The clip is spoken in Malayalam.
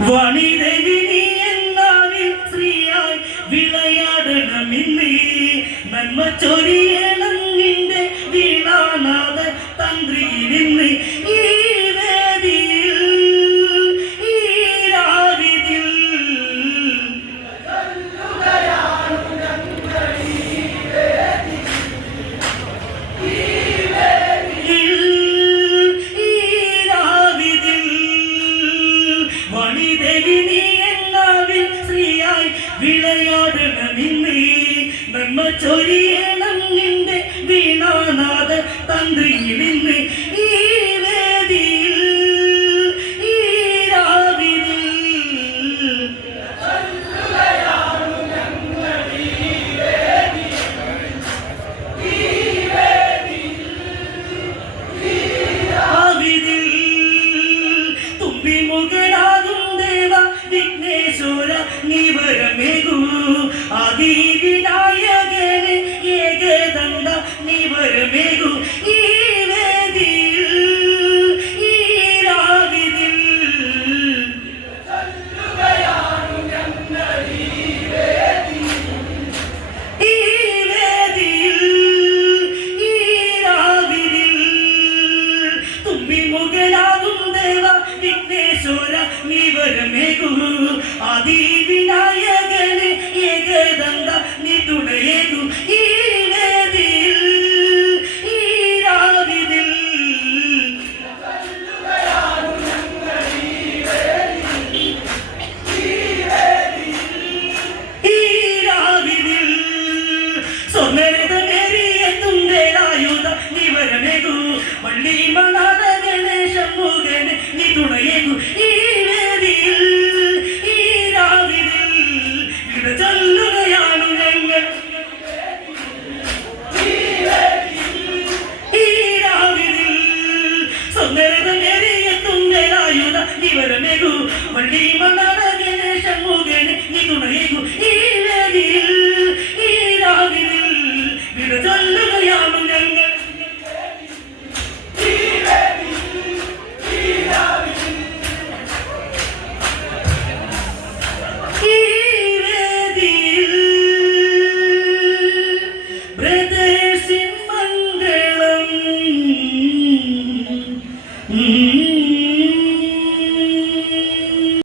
വണിതവി നീ എന്നാവിൽ സ്ത്രീയായി നന്മ വണിദേവി നീ എല്ലാവിൽ സ്ത്രീയായി വിളയാടണമെന്ന്. നന്മ ചൊരിയണം നിന്റെ വീണാനാഥ തന്ത്രിയിൽ വിഘ്നേശ്വര നിവരമേകൂ ആദി വിനായകന് ഏകദണ്ഡ നീ തുണയേകൂ ഈ വേദിയിൽ ഈ രാവിതിൽ ഈ രാവിതിൽ സ്വർണരഥമേറിയെത്തും വേലായുധ നിവരമേകൂ. വള്ളി മണാട ഇവരമെഗു വള്ളി മണ്ണാട ഗണേശ മുഖേന നീ തുണയേകു